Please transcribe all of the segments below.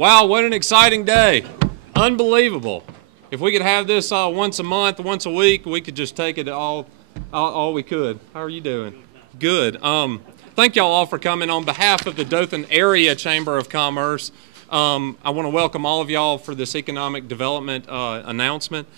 Wow, what an exciting day. Unbelievable. If we could have this once a month, once a week, we could just take it all we could. How are you doing? Good. Thank y'all all for coming. On behalf of the Dothan Area Chamber of Commerce, I want to welcome all of y'all for this economic development announcement.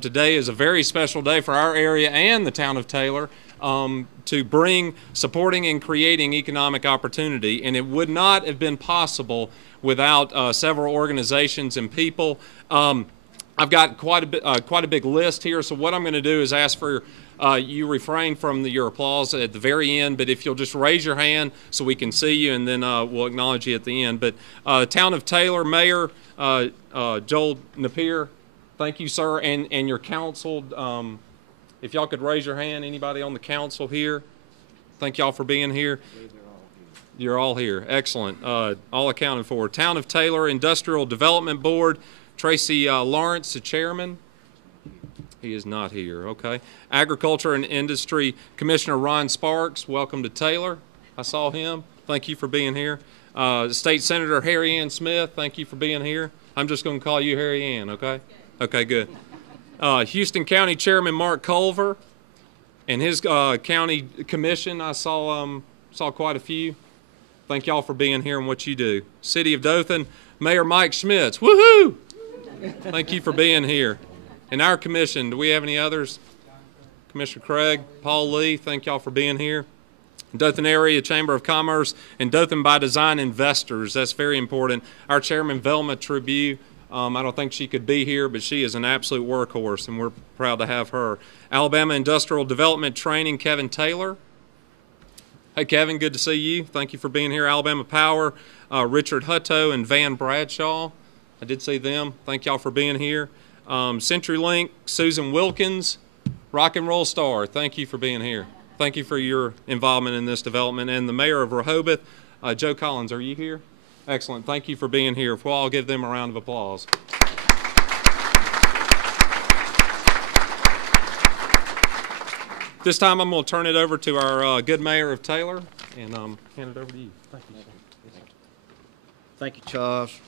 Today is a very special day for our area and the town of Taylor to bring supporting and creating economic opportunity, and it would not have been possible without several organizations and people. I've got quite a big list here, so what I'm going to do is ask for you refrain from your applause at the very end, but if you'll just raise your hand so we can see you, and then we'll acknowledge you at the end. But Town of Taylor Mayor Joel Napier, thank you, sir, and your council. If y'all could raise your hand, anybody on the council here, thank y'all for being here. You're all here. Excellent. All accounted for. Town of Taylor Industrial Development Board, Tracy Lawrence, the chairman. He is not here. Okay. Agriculture and Industry Commissioner Ron Sparks, welcome to Taylor. I saw him. Thank you for being here. State Senator Harry Ann Smith, thank you for being here. I'm just going to call you Harry Ann, okay? Okay, good. Houston County Chairman Mark Culver and his county commission, I saw quite a few. Thank y'all for being here and what you do. City of Dothan, Mayor Mike Schmitz, woohoo! Thank you for being here. And our commission, do we have any others? Commissioner Craig, Paul Lee, thank y'all for being here. Dothan Area Chamber of Commerce and Dothan by Design investors, that's very important. Our chairman, Velma Tribune, I don't think she could be here, but she is an absolute workhorse, and we're proud to have her. Alabama Industrial Development Training, Kevin Taylor. Hey, Kevin, good to see you. Thank you for being here. Alabama Power, Richard Hutto and Van Bradshaw. I did see them. Thank y'all for being here. CenturyLink, Susan Wilkins, Rock and Roll Star. Thank you for being here. Thank you for your involvement in this development. And the mayor of Rehoboth, Joe Collins, are you here? Excellent. Thank you for being here. If we'll all give them a round of applause. This time I'm going to turn it over to our good mayor of Taylor and hand it over to you. Thank you, sir. Thank you, Charles.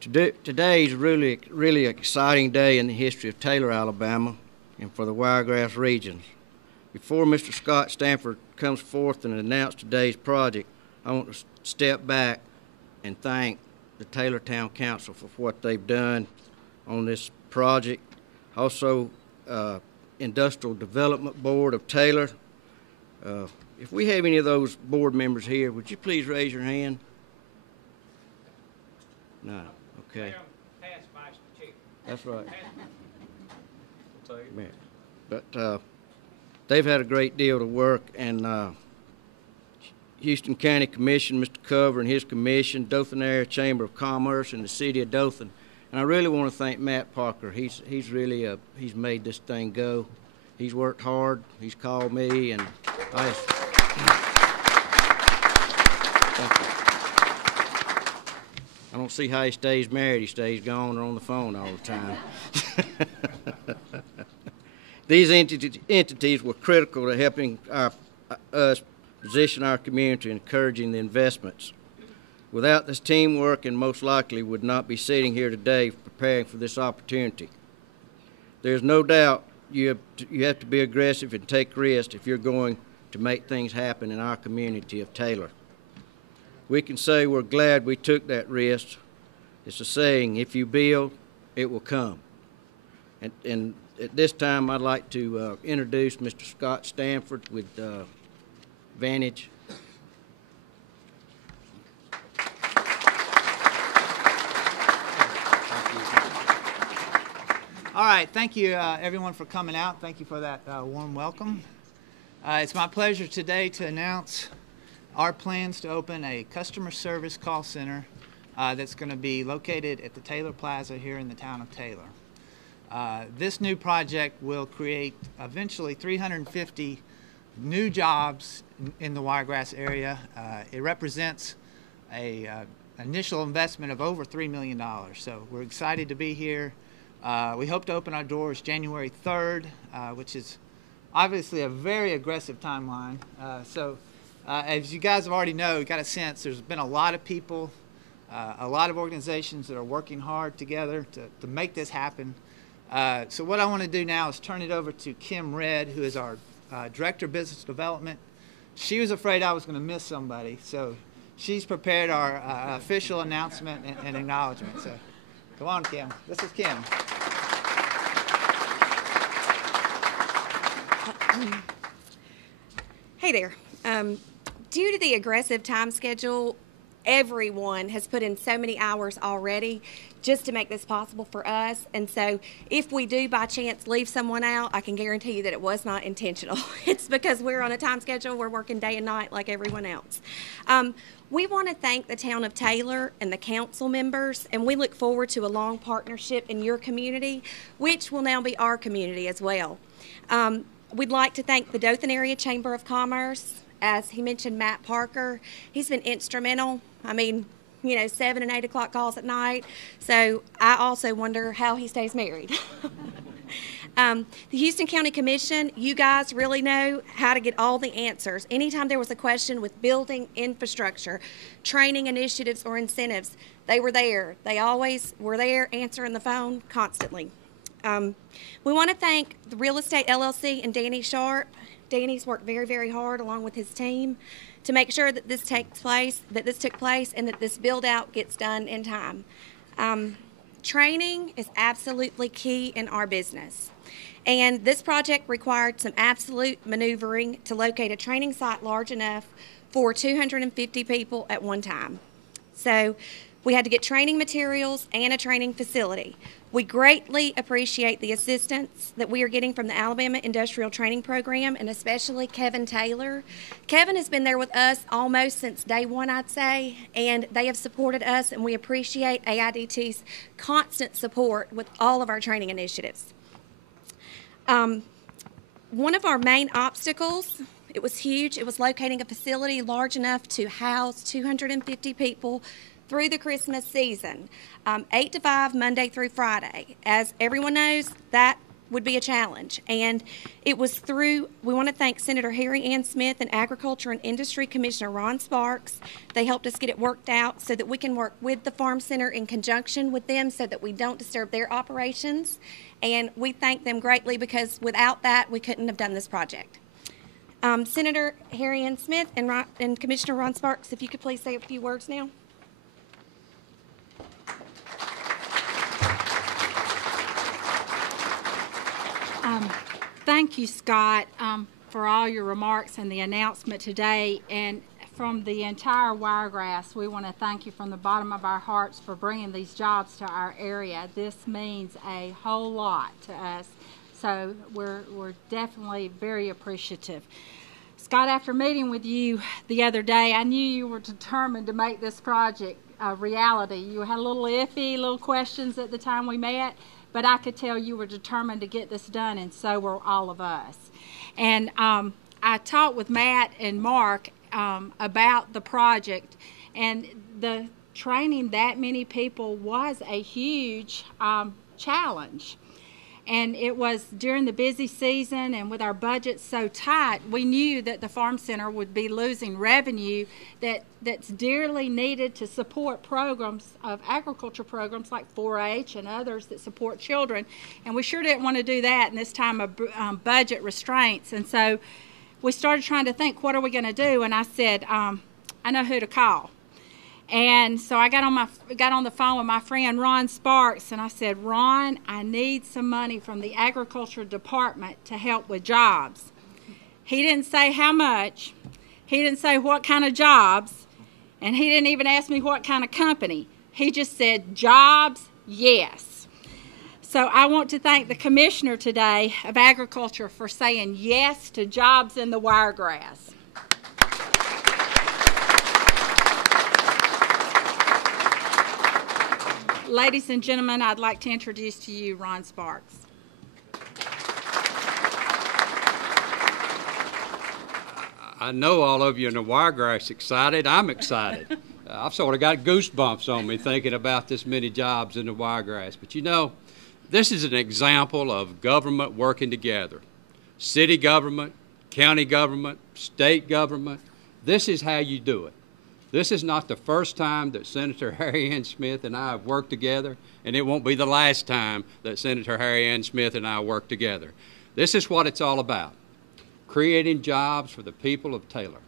Today is really exciting day in the history of Taylor, Alabama, and for the Wiregrass regions. Before Mr. Scott Stanford comes forth and announce today's project, I want to step back and thank the Taylor Town Council for what they've done on this project. Also, Industrial Development Board of Taylor. If we have any of those board members here, would you please raise your hand? No. Okay. That's right. But they've had a great deal to work, and Houston County Commission, Mr. Cover and his commission, Dothan Area Chamber of Commerce, and the City of Dothan. And I really want to thank Matt Parker. He's really he's made this thing go. He's worked hard. He's called me, and I don't see how he stays married. He stays gone or on the phone all the time. These entities were critical to helping us position our community and encouraging the investments. Without this teamwork, and most likely would not be sitting here today preparing for this opportunity. There's no doubt you have to be aggressive and take risks if you're going to make things happen in our community of Taylor. We can say we're glad we took that risk. It's a saying, if you build, it will come. And at this time, I'd like to introduce Mr. Scott Stanford with Vantage. All right, thank you everyone for coming out. Thank you for that warm welcome. It's my pleasure today to announce our plans to open a customer service call center that's going to be located at the Taylor Plaza here in the town of Taylor. This new project will create eventually 350 new jobs in the Wiregrass area. It represents a initial investment of over $3 million. So we're excited to be here. We hope to open our doors January 3rd, which is obviously a very aggressive timeline. As you guys already know, got a sense there's been a lot of people a lot of organizations that are working hard together to make this happen. So what I want to do now is turn it over to Kim Redd, who is our Director of Business Development. She was afraid I was going to miss somebody, so she's prepared our official announcement and acknowledgement. So come on, Kim. This is Kim. Hey there. Due to the aggressive time schedule, everyone has put in so many hours already just to make this possible for us. And so if we do by chance leave someone out, I can guarantee you that it was not intentional. It's because we're on a time schedule. We're working day and night like everyone else. We want to thank the town of Taylor and the council members, and we look forward to a long partnership in your community, which will now be our community as well. We'd like to thank the Dothan Area Chamber of Commerce. As he mentioned, Matt Parker, he's been instrumental. I mean, you know, 7 and 8 o'clock calls at night. So I also wonder how he stays married. The Houston County Commission, you guys really know how to get all the answers. Anytime there was a question with building infrastructure, training initiatives, or incentives, they were there. They always were there answering the phone constantly. We want to thank the Real Estate LLC and Danny Sharp. Danny's worked very, very hard along with his team to make sure that this took place, and that this build out gets done in time. Training is absolutely key in our business. And this project required some absolute maneuvering to locate a training site large enough for 250 people at one time. So we had to get training materials and a training facility. We greatly appreciate the assistance that we are getting from the Alabama Industrial Training Program, and especially Kevin Taylor. Kevin has been there with us almost since day one, I'd say, and they have supported us, and we appreciate AIDT's constant support with all of our training initiatives. One of our main obstacles, it was huge, it was locating a facility large enough to house 250 people through the Christmas season, 8 to 5, Monday through Friday. As everyone knows, that would be a challenge. And it was through, we want to thank Senator Harry Ann Smith and Agriculture and Industry Commissioner Ron Sparks. They helped us get it worked out so that we can work with the Farm Center in conjunction with them so that we don't disturb their operations. And we thank them greatly because without that, we couldn't have done this project. Senator Harry Ann Smith and Commissioner Ron Sparks, if you could please say a few words now. Thank you, Scott, for all your remarks and the announcement today. And from the entire Wiregrass, we want to thank you from the bottom of our hearts for bringing these jobs to our area. This means a whole lot to us, so we're definitely very appreciative. Scott, after meeting with you the other day, I knew you were determined to make this project a reality. You had a little iffy, little questions at the time we met, but I could tell you were determined to get this done, and so were all of us. And I talked with Matt and Mark about the project, and the training that many people was a huge challenge. And it was during the busy season, and with our budget so tight, we knew that the Farm Center would be losing revenue that's dearly needed to support programs of agriculture programs like 4-H and others that support children. And we sure didn't want to do that in this time of budget restraints. And so we started trying to think, what are we going to do? And I said, I know who to call. And so I got on the phone with my friend Ron Sparks, and I said, Ron, I need some money from the Agriculture Department to help with jobs. He didn't say how much. He didn't say what kind of jobs. And he didn't even ask me what kind of company. He just said, jobs, yes. So I want to thank the Commissioner today of Agriculture for saying yes to jobs in the Wiregrass. Ladies and gentlemen, I'd like to introduce to you Ron Sparks. I know all of you in the Wiregrass excited. I'm excited. I've sort of got goosebumps on me thinking about this many jobs in the Wiregrass. But you know, this is an example of government working together. City government, county government, state government. This is how you do it. This is not the first time that Senator Harry Ann Smith and I have worked together, and it won't be the last time that Senator Harry Ann Smith and I work together. This is what it's all about, creating jobs for the people of Taylor,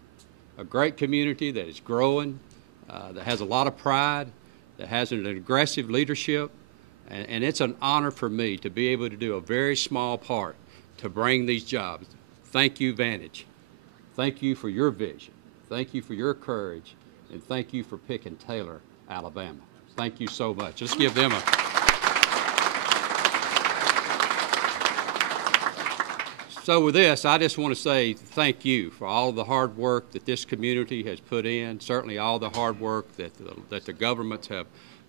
a great community that is growing, that has a lot of pride, that has an aggressive leadership, and it's an honor for me to be able to do a very small part to bring these jobs. Thank you, Vantage. Thank you for your vision. Thank you for your courage. And thank you for picking Taylor, Alabama. Thank you so much. Let's give them a... So with this, I just want to say thank you for all the hard work that this community has put in, certainly all the hard work that the governments have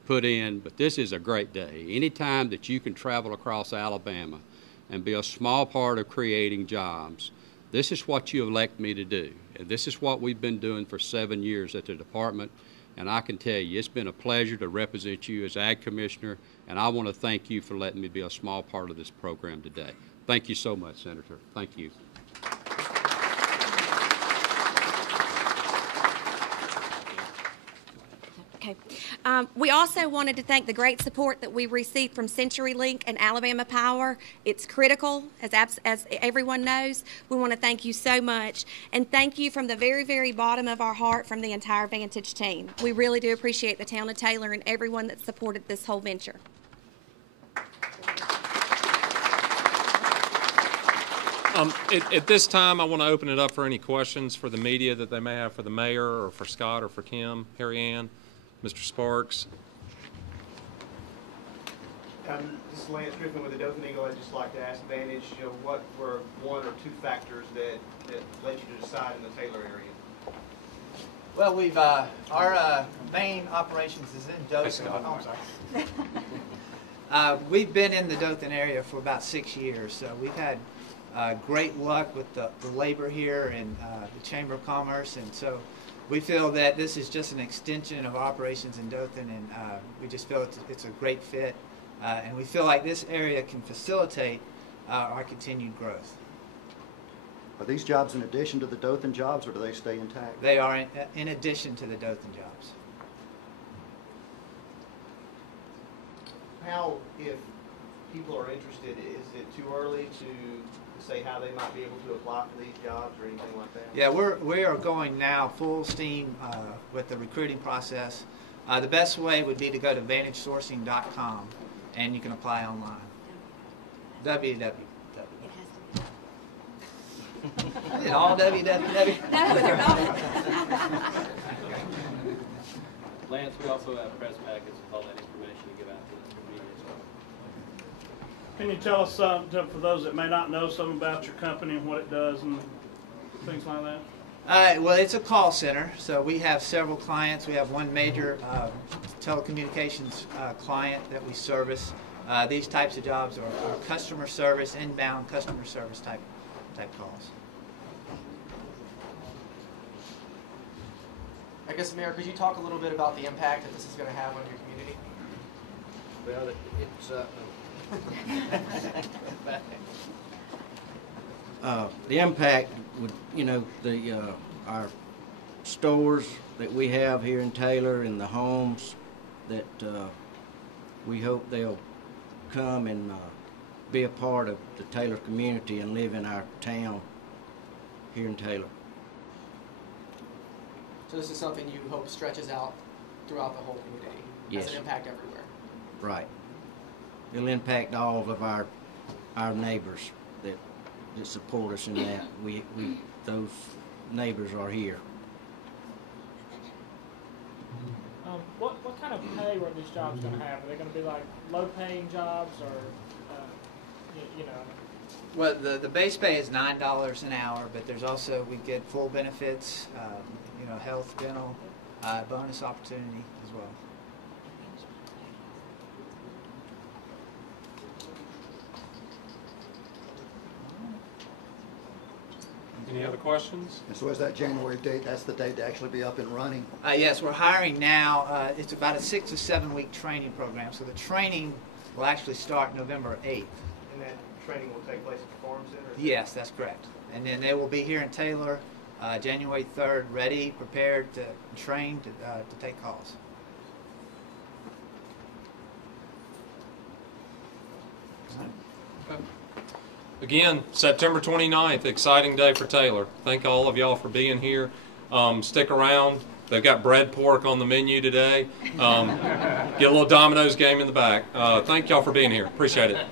put in, but this is a great day. Anytime that you can travel across Alabama and be a small part of creating jobs, this is what you elect me to do. And this is what we've been doing for 7 years at the department. And I can tell you, it's been a pleasure to represent you as Ag Commissioner, and I want to thank you for letting me be a small part of this program today. Thank you so much, Senator. Thank you. Okay. We also wanted to thank the great support that we received from CenturyLink and Alabama Power. It's critical, as everyone knows. We want to thank you so much, and thank you from the very, very bottom of our heart from the entire Vantage team. We really do appreciate the town of Taylor and everyone that supported this whole venture. At this time, I want to open it up for any questions for the media that they may have for the mayor or for Scott or for Kim, Harry Ann, Mr. Sparks. This is Lance Griffin with the Dothan Eagle. I'd just like to ask Vantage, what were one or two factors that led you to decide in the Taylor area? Well, we've our main operations is in Dothan. Oh, I'm sorry. We've been in the Dothan area for about 6 years, so we've had great luck with the labor here and the Chamber of Commerce, and so we feel that this is just an extension of operations in Dothan, and we just feel it's a great fit, and we feel like this area can facilitate our continued growth. Are these jobs in addition to the Dothan jobs, or do they stay intact? They are in addition to the Dothan jobs. How, if people are interested, is it too early to say how they might be able to apply for these jobs or anything like that? Yeah, we are going now full steam with the recruiting process. The best way would be to go to vantagesourcing.com and you can apply online. www. Is it all www? No, they're not. Lance, we also have press packets with all that information to give out to the community as well. Can you tell us, for those that may not know, something about your company and what it does and things like that? Well, it's a call center, so we have several clients. We have one major telecommunications client that we service. These types of jobs are customer service, inbound customer service type calls. I guess, Mayor, could you talk a little bit about the impact that this is going to have on your community? Well, the impact would, our stores that we have here in Taylor and the homes that we hope they'll come and be a part of the Taylor community and live in our town here in Taylor. So this is something you hope stretches out throughout the whole community. Yes. Has an impact everywhere. Right. It'll impact all of our neighbors that support us in that. Those neighbors are here. What kind of pay are these jobs going to have? Are they going to be like low-paying jobs, or Well, the base pay is $9 an hour, but there's also, we get full benefits, health, dental, bonus opportunity as well. Any other questions? And so is that January date, that's the date to actually be up and running? Yes, we're hiring now. It's about a 6 to 7 week training program, so the training will actually start November 8th. And that training will take place at the Farm Center? Yes, that's correct. And then they will be here in Taylor January 3rd, ready, prepared, trained to take calls. Again, September 29th, exciting day for Taylor. Thank all of y'all for being here. Stick around. They've got bread pork on the menu today. Get a little Domino's game in the back. Thank y'all for being here. Appreciate it.